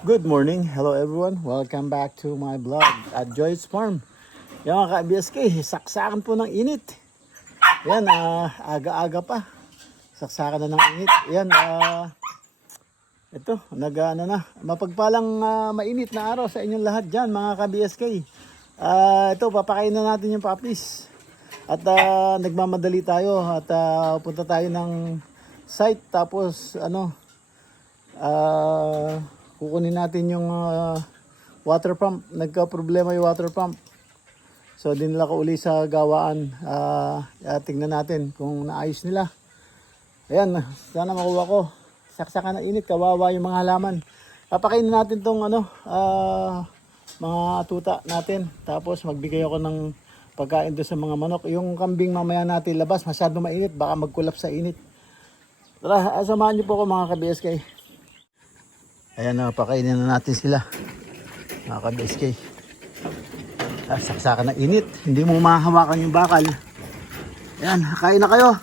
Good morning. Hello everyone. Welcome back to my vlog at Joy's Farm. Yung mga ka-BSK, saksakan po ng init. Yan, aga-aga pa. Saksakan na ng init. Yan, ito, ano na. Mapagpalang mainit na araw sa inyong lahat dyan, mga ka-BSK. Ito, papakain na natin yung puppies. At nagmamadali tayo at punta tayo ng site. Tapos, kukunin natin yung water pump. Nagka-problema yung water pump. So dinala ko uli sa gawaan. Tingnan natin kung naayos nila. Ayan, sana makuha ko. Saksakan na init, kawawa yung mga halaman. Papakainin natin tong mga tuta natin. Tapos magbigay ako ng pagkain doon sa mga manok. Yung kambing mamaya natin labas, masyado mainit, baka magkulap sa init. Tara, samahan niyo po ako mga ka-BSK. Ayan, pakainin na natin sila mga ka-BSK. Saksakan ng init, hindi mo mahawakan yung bakal. Ayan, kain na kayo.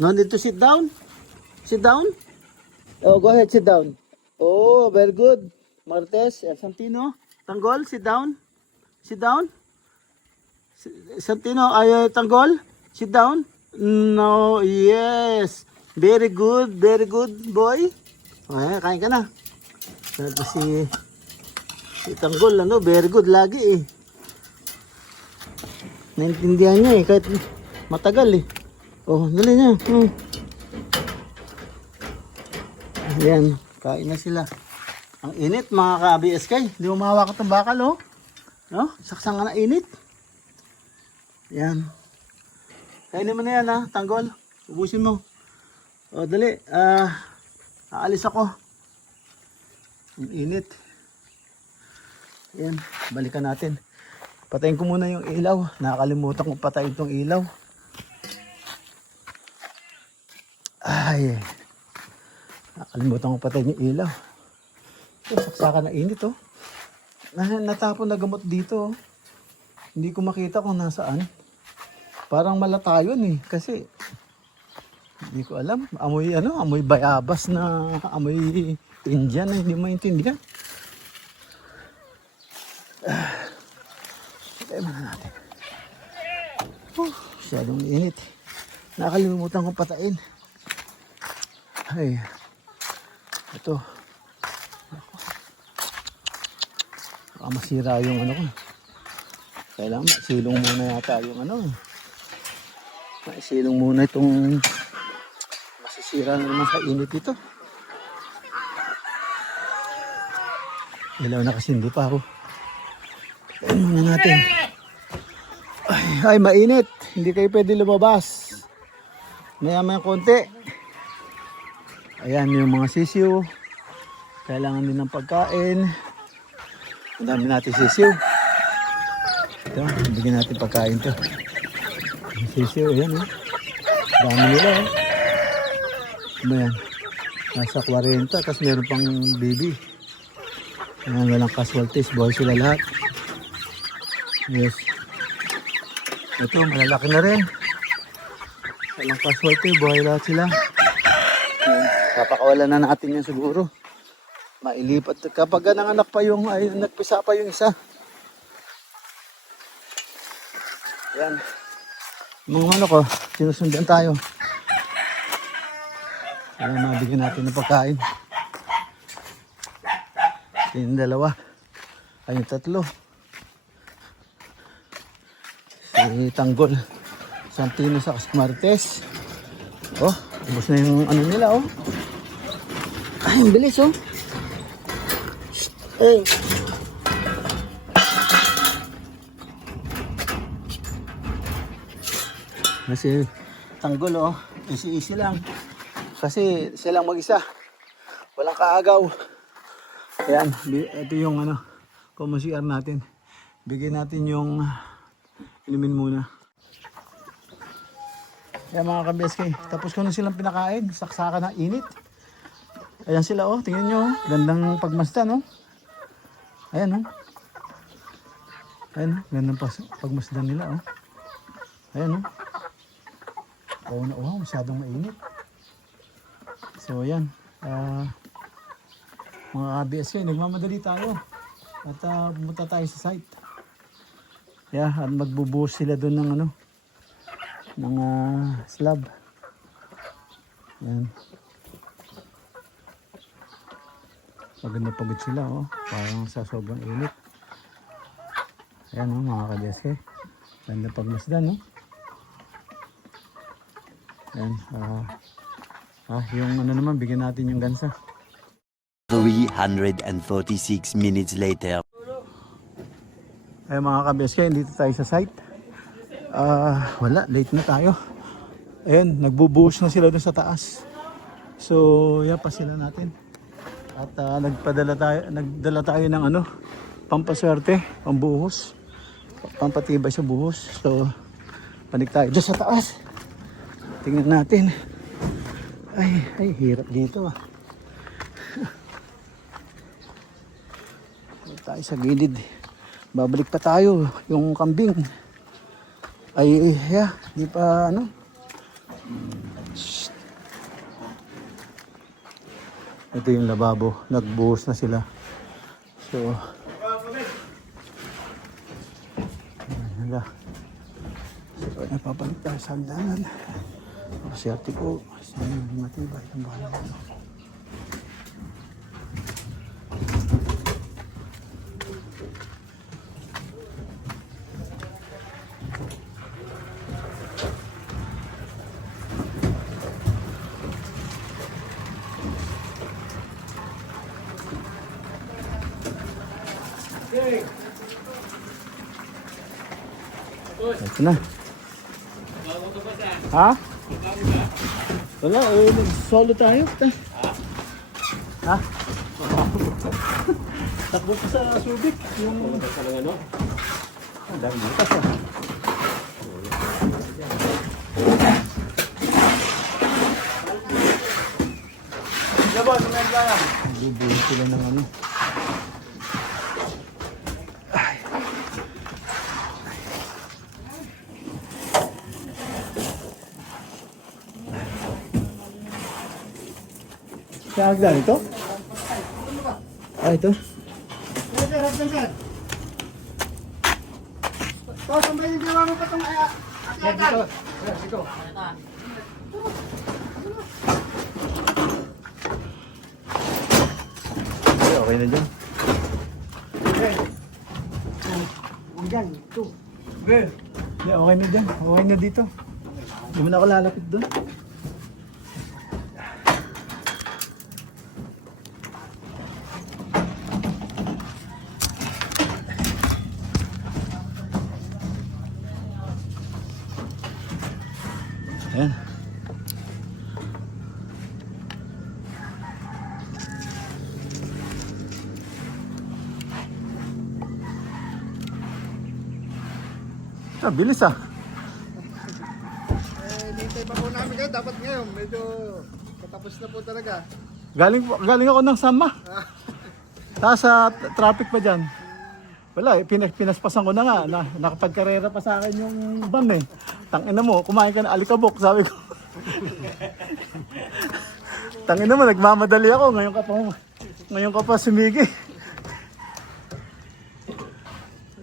No need to sit down. Sit down. Oh, go ahead, sit down. Oh, very good. Martes, Santino, Tanggol, sit down. Sit down. Santino, Tanggol, sit down. No, yes. Very good boy. Okay, kain ka na. Ito si Tanggol, very good lagi eh. Naintindihan niya eh, kahit matagal eh. Oh, dali niya. Ayan, kain na sila. Ang init mga ka-BSK. Hindi mo mahawak itong bakal oh. No? Saksang na init. Ayan. Kainin mo na yan ha, Tanggol. Ubusin mo. O, dali. Aalis ako. Ang init. Ayan, balikan natin. Patayin ko muna yung ilaw. Nakakalimutan kong patayin itong ilaw. Ay. Nakakalimutan kong patayin yung ilaw. Saksakan na init oh. Natapon na gamot dito oh. Hindi ko makita kung nasaan. Parang malatayon eh. Kasi hindi ko alam. Amoy bayabas na amoy Indian na hindi maintindihan. Patay muna natin. Masyadong init. Nakalimutan kong patayin. Ay. Ito. Baka masira yung ko. Kailangan masilong muna yata yung Maisilong muna itong masisira na naman sa init ito. Ilaw na kasi hindi pa ako. Ayan muna natin. Ay, mainit. Hindi kayo pwede lumabas. Maya konti. Ayan yung mga sisiw. Kailangan din ng pagkain. Ang dami natin sisiw. Ito, bigyan natin pagkain to. Sisiw, ayan oh. Dami nila oh. Ayan. Nasa 40, tapos meron pang baby. Ayan, walang casualties. Buhay sila lahat. Yes. Ito, malalaki na rin. Walang casualty. Buhay lahat sila. Kapakawalan na natin yan siguro. Mailipat. Kapag nanganak pa yung, nagpisa pa yung isa. Yan. Mga ko, sinusundan tayo. Ayan, mabigyan natin ng pagkain. Yung dalawa. Ay, yung tatlo. Si Tanggol. Santino sa Martes. Oh, ubos na yung nila oh. Ay, ang bilis oh. Ay. Kasi Tanggol oh, easy lang. Kasi silang mag-isa. Walang kaagaw. Ayan, ito yung CR natin. Bigyan natin yung inumin muna. Ayan mga ka-BSK, tapos ko na silang pinakain. Saksakan ng init. Ayan sila oh, tingnan nyo oh. Gandang pagmasdan oh. Ayan oh. Ayan oh, gandang pagmasdan nila oh. Ayan oh. Masyadong mainit. So ayan. Mga KBSK, nagmamadali tayo. At pumunta tayo sa site. Yeah, at magbubuhos sila doon ng ano, ng slab. Yan. Maganda pagod sila, oh. Parang sa sobrang init. Ayan, oh, mga KBSK. Ganda pagmasdan, oh. Ayan, yung ano naman, bigyan natin yung gansa. 346 minutes later. Ay mga KBSK, dito tayo sa site. Wala, late na tayo. Ayun, nagbubuhos na sila dun sa taas. So, pa sila natin. At nagdala tayo ng ano, pampaswerte, pambuhos, pampatibay sa buhos. So, panik tayo dun sa taas. Tingnan natin. Ay, hirap dito ah. Tayo sa gilid. Babalik pa tayo yung kambing. Di pa ano. Shhh. Ito yung lababo. Nagbuhos na sila. So napapalik tayo sa hagdanan. Masiyate ko. Sana matibay ang bahala nito. Ito na. Ha? Wala, solo tayo. Ha? Takbo pa sa Subic. Yung ano? Ang dami butas ah. Labas, may kaya. Bubuhin sila ng ano. Sa hagdan ito? Ito? Sir, hagdan sir. Sambay yung gawa mo pa itong akyatan. Dito. Okay na dyan. Huwag dyan, ito. Okay na dyan. Okay na dito. Hindi mo na ako lalapit doon. Ayan. Bilis ah. Nintay pa po namin kayo. Dapat ngayon, medyo patapos na po talaga. Galing ako ng Sama. Sa traffic pa dyan. Wala, pinaspasan ko na nga. Nakapagkarera pa sa akin yung van eh. Tangina mo, kumain ka na alikabok, sabi ko. Tangina mo, nagmamadali ako. Ngayon ka pa sumigi.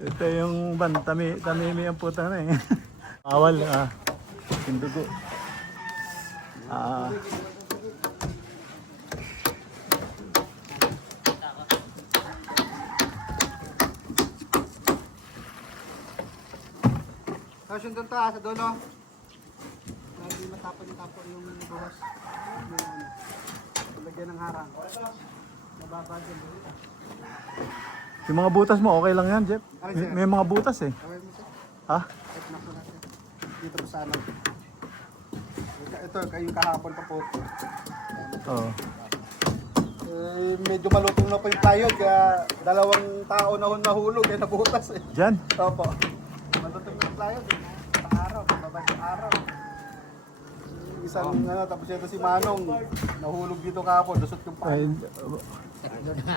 Ito yung van, tamimi ang puta na eh. Bawal, yung dugo. Tapos yung doon to, sa dulo. Hindi matapon-tapon yung buhos. Lagyan ng harang. Mababa dyan. Yung mga butas mo, okay lang yan, Jeff. May mga butas eh. Okay mo sir? Ha? Check na po natin. Dito po sana. Ito, yung kahapon pa po. Oo. Medyo malutong na po yung plywood. Kaya dalawang tao na nahulog. Kaya nabutas eh. Diyan? Opo. Malutong yung plywood. Araw, babay sa araw. Isang tapos ito si Manong, nahulog dito kahapon, lusot yung pa.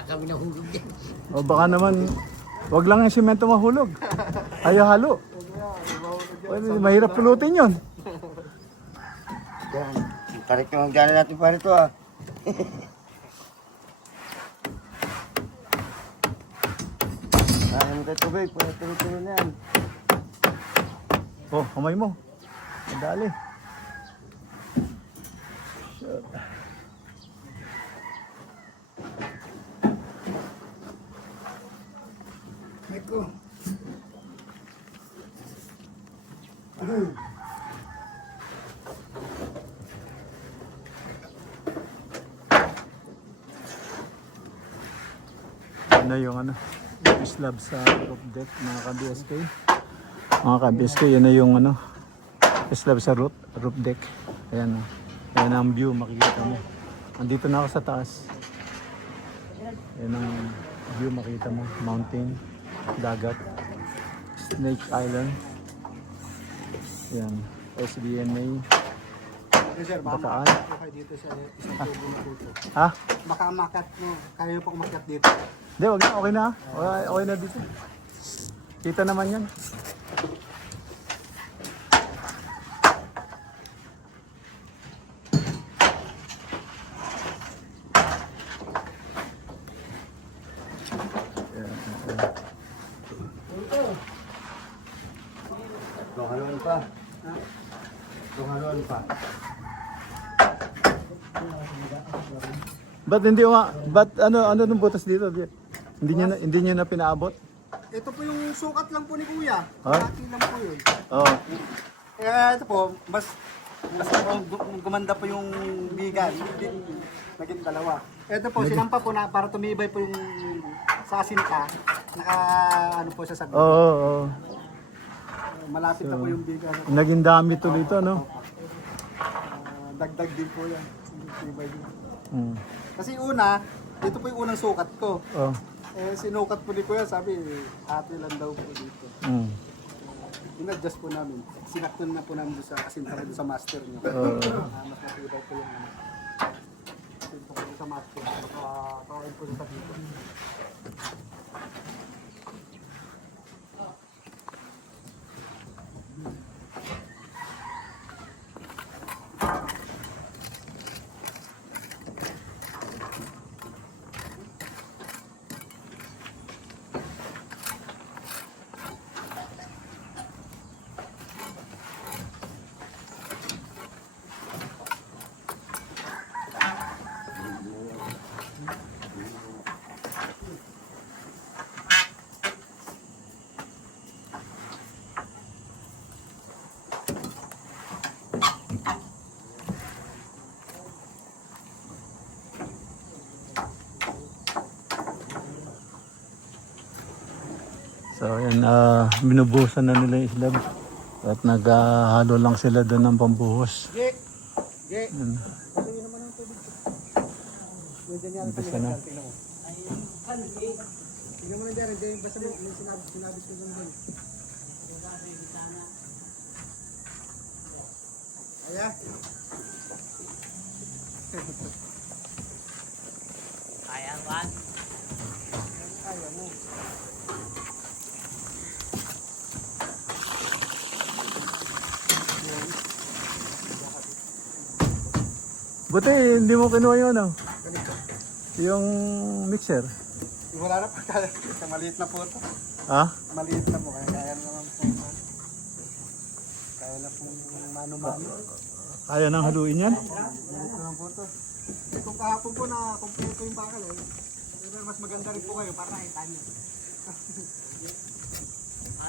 Kami nahulog din. O baka naman, wag lang yung simento mahulog. Ayaw halo. Mahirap pulutin yun. Correct yung gana natin pa rito ah. Kaya mo tayo tubig, para tuloy-tuloy na yan. Oh, kamay mo. Madali. Shit. Miko. Ano yung ano? Yung slab sa roof deck, mga ka-BSK. Mga ka-BSK, yun na yung ano, slab sa roof deck. Ayan o. Ayan ang view, makikita mo. Andito na ako sa taas. Ayan ang view, makita mo. Mountain, dagat, Snake Island. Ayan, SBNA. Sir, Bataan. makamakat po kayo dito sa isang tubo na puto. Ha? Makamakat mo. Kaya po umakyat dito. Hindi, wag na. Okay na. Okay na dito. Kita naman yan. Tungalon pa. Tungalon pa. Ba't hindi ba't ano nung butas dito? Hindi niya na pinaabot. Ito po yung sukat lang po ni Kuya. Ha? Kalaki lang po yun. Oo. Ito po, mas gumanda po yung bigan. Naging dalawa. Ito po, sinampa po na para tumibay po yung sa asinta. Ano po siya sa Oo, oo. malapit na po yung bigan. Naging dami tuloy ito, no? Dagdag din po yan. Tibay din. Mm. Kasi una, dito po yung unang sukat ko. Oh. Sinukat po ni Kuya, sabi, ate lang daw po dito. Mm. In-adjust po namin. Sinakton na po namin doon sa asinta doon sa master niyo. Mas matibay po yung sinto ko sa master. Kakain po sa dito. So ayan, binubuhusan na nila yung slab. At naghahalo lang sila doon ng pambuhos. Ge! Ge! Ayan. Patuloy naman ang tubig. Pwede niya ang Umpisa na. tingnan mo. Tingnan mo na dyan, hindi basta may sinabis ko lang doon. Aya? Kaya ba? Kaya mo. Buti hindi mo kinuha yung ano, Ganito. yung mixer. Wala na pa kaya. Maliit na po ito. Ha? Maliit na po. Kaya naman po. Kaya na po mano-mano. Kaya nang haluin yan? Maliit na po ito. Kung kahapon po na kumpleto yung bakal eh. Pero mas maganda rin po kayo para nakita nyo.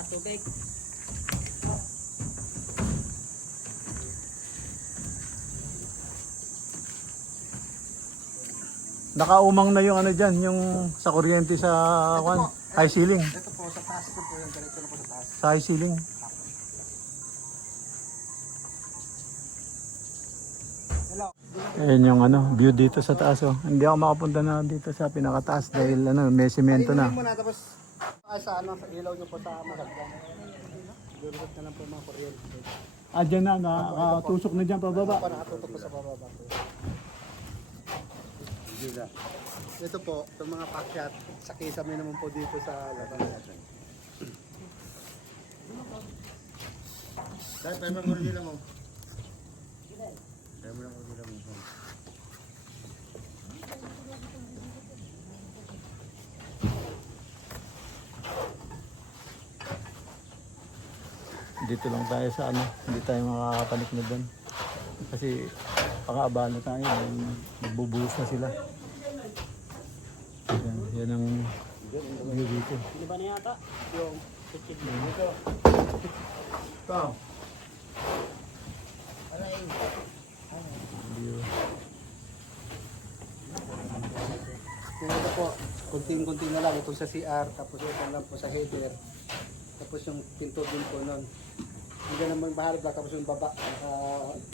Tubig. Nakaumang na yung ano dyan, yung sa kuryente sa high ceiling. Ito po sa taas ko po yung ganito na po sa taas. Sa high ceiling. Hello. Ayan yung ano, view dito sa taas. Oh. Hindi ako makapunta na dito sa pinakataas dahil ano, may semento na. Mo na tapos sa ano sa ilaw nyo po sa Maragdan. Lulubot na lang po mga kuryente. Ah, dyan na, nakatusok na dyan pababa. Para nakatutok po sa bababa po. Ito po, itong mga pakyat, sa kisame naman po dito sa labas. Dahil tayo mga kuryente mo. Tayo mga kuryente mo. dito lang tayo sa ano, hindi tayo makakapanik na doon. Kasi pakaabala tayo, nagbubuhos na sila. Yan ang view dito. Hindi ba na yata? Yung kitchen dito. Ito. View. Yung ito po, kunting-kunti na lang. Ito sa CR, tapos ito lang po sa header. Tapos yung pinto din po nun. Hindi naman maharap lang, tapos yung baba.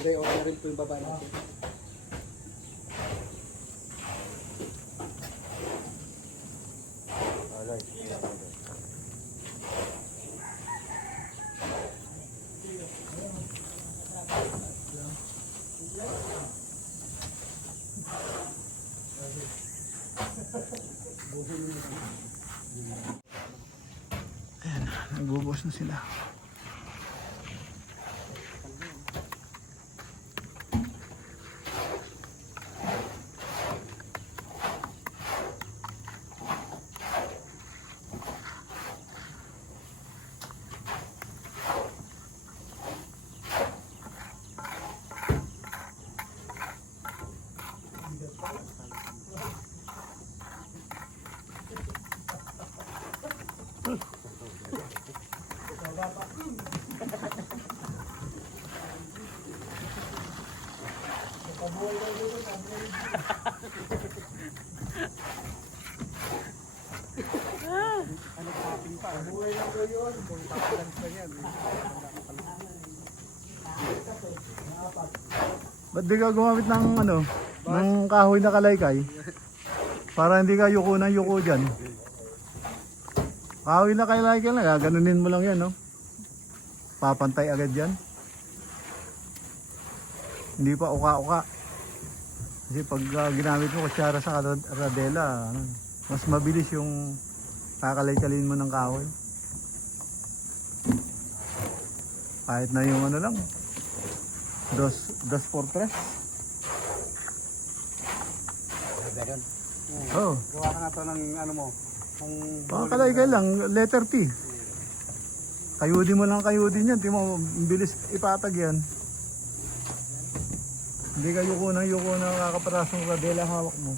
Re-order rin po yung baba natin. Nagbubuhos na sila. Ba't di ka gumamit ng ano, ng kahoy na kalaykay? Para hindi ka yuko ng yuko dyan. Kahoy na kalaykay lang, gaganunin mo lang yan, no? Papantay agad yan. Hindi pa uka-uka. Kasi pag ginamit mo kutsara sa radela, ano, mas mabilis yung kakalay-kalin mo ng kahoy. Kahit na yung ano lang, dos por tres. Ganun. Oh, Gawa ka nga to ng ano mo. pakakalay-kay lang, letter T. Kayudi mo lang kayudi yan, di mo bilis ipatag yan. Hindi ka yuko na kakaparasong radela hawak mo.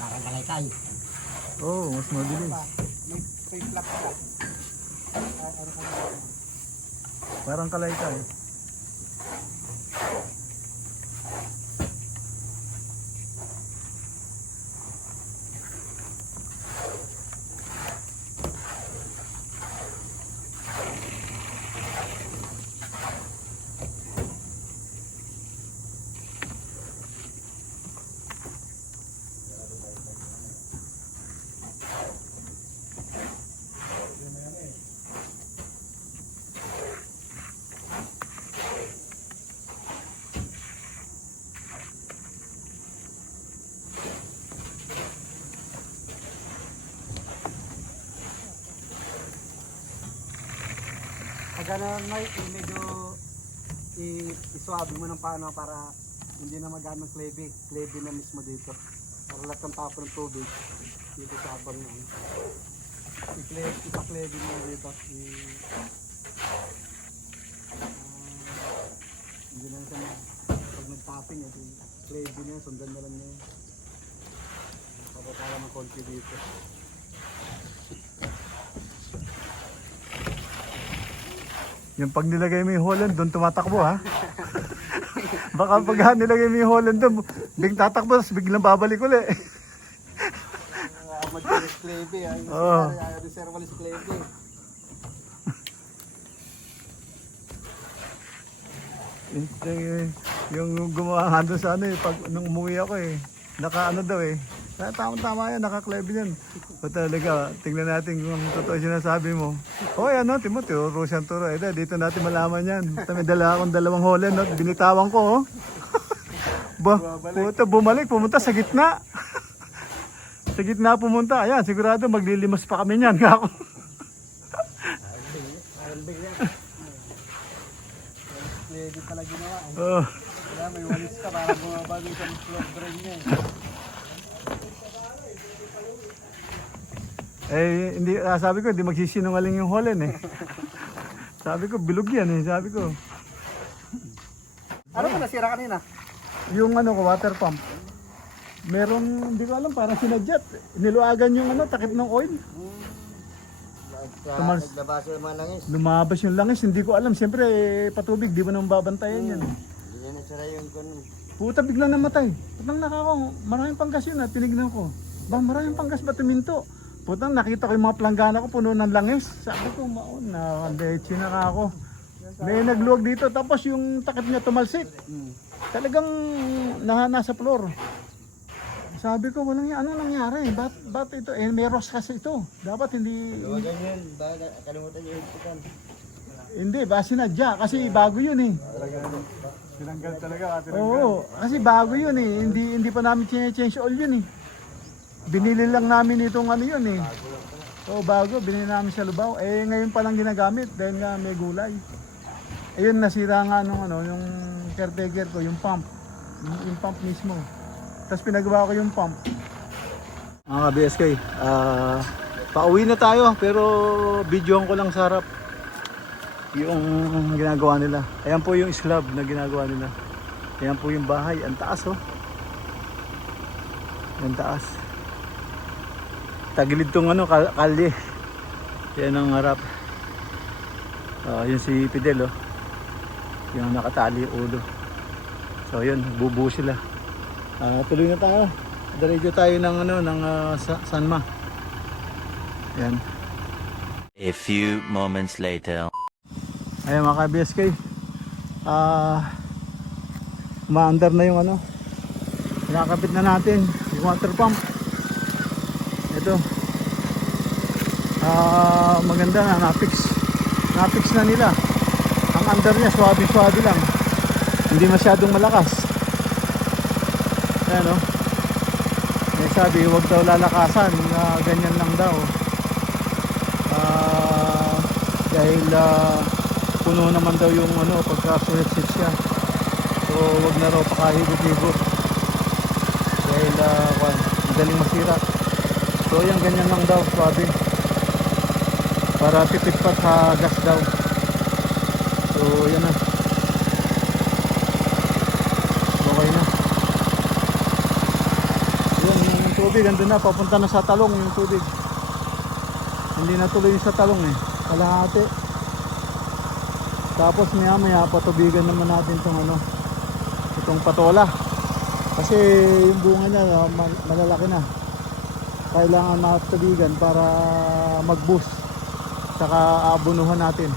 Nakakalaykay. Oo, mas mabilis. May flap ka. Parang kalaykay. Pag ano na medyo iswabi mo ng paano para hindi na magano clay na mismo dito. Para lahat ng tapo ng tubig dito sa abang yun. Ipa-clay mo dito. Hindi na siya pag nag-tapping, clay na yun, sundan na lang niya yun. Para ng konti dito. Yung pag nilagay mo yung Holland doon tumatakbo ha. Baka pag nilagay mo yung Holland doon, biglang tatakbo tapos biglang babalik ulit. Madalis Cleve, Oo. Reservalis Cleve. Yung gumawa doon sa ano pag nung umuwi ako naka ano daw tama yan, naka-Cleve yan. O talaga, tingnan natin kung totoo sinasabi mo. Hoy ano, Timoteo, Russian Toro. Dito natin malaman yan. May dala akong dalawang Holland, binitawan ko puta, pumunta sa gitna. Sa gitna pumunta, ayan, sigurado maglilimas pa kami niyan. Kako. Cleve pala ginawa. Oh. Kaya may walis ka para bumabagay sa floor drain niya. Eh, hindi, sabi ko, hindi magsisinungaling yung Holland eh. Sabi ko, bilog yan eh, sabi ko. Ano ba nasira kanina? Yung ano ko, water pump. Meron, hindi ko alam, parang sinadyat. Niluagan yung ano, takip ng oil. Tumas- Naglabas yung mga langis. Lumabas yung langis, hindi ko alam. Siyempre, patubig, di mo naman babantayan yan. Hindi na nasira yung kuno. Puta, bigla namatay. Putang nakako, maraming panggas yun ha, tinignan ko. Ba, maraming panggas ba tuminto? Putang nakita ko yung mga planggana ko puno ng langis. Sabi ko, maon na, leche na ka ako. May nagluwag dito, tapos yung takip niya tumalsik. Talagang nasa floor. Sabi ko, walang anong nangyari? Ba't ito? Eh, may rose kasi ito. Dapat hindi... Luwagan yun. Baka kalimutan yung higpitan. Hindi, ba sinadya? Kasi bago yun eh. Tinanggal talaga. Oo, kasi bago yun eh. Hindi pa namin change oil yun eh. Binili lang namin itong ano yun eh. Oo, bago. Binili namin sa Lubao. Eh, ngayon pa lang ginagamit dahil nga may gulay. Ayun, nasira nga nung ano, yung caretaker ko, yung pump. Yung pump mismo. Tapos pinagawa ko yung pump. Mga ka-BSK, pauwi na tayo pero videoan ko lang sa harap yung ginagawa nila. Ayan po yung slab na ginagawa nila. Ayan po yung bahay. Ang taas oh. Ang taas. Tagilid tong ano, kalye. Yan ang harap. Yun si Fidel oh. Yung nakatali yung ulo. So yun, bubuo sila. Tuloy na tayo. Diretso tayo ng ano ng Sanma. Yan. A few moments later. Ayun mga ka-BSK. Maandar na yung ano. Nakakabit na natin yung water pump. Ito. Maganda na na-fix. Na-fix na nila. Ang under niya swabe-swabe lang. Hindi masyadong malakas. Ayan o. May sabi, huwag daw lalakasan. Ganyan lang daw. Dahil puno naman daw yung ano, pagka-switch siya. So, huwag na raw pakahigit-higit. Dahil, madaling masira. So, yan, ganyan lang daw, swabe. Para tipid pa sa gas daw. So, yan na. Okay na. Yan, yung tubig, andun na, papunta na sa talong yung tubig. Hindi na tuloy sa talong eh. Kalahati. Tapos maya patubigan naman natin itong ano, itong patola. Kasi yung bunga niya malalaki na. Kailangan matubigan para mag-boost. Saka abunuhan natin.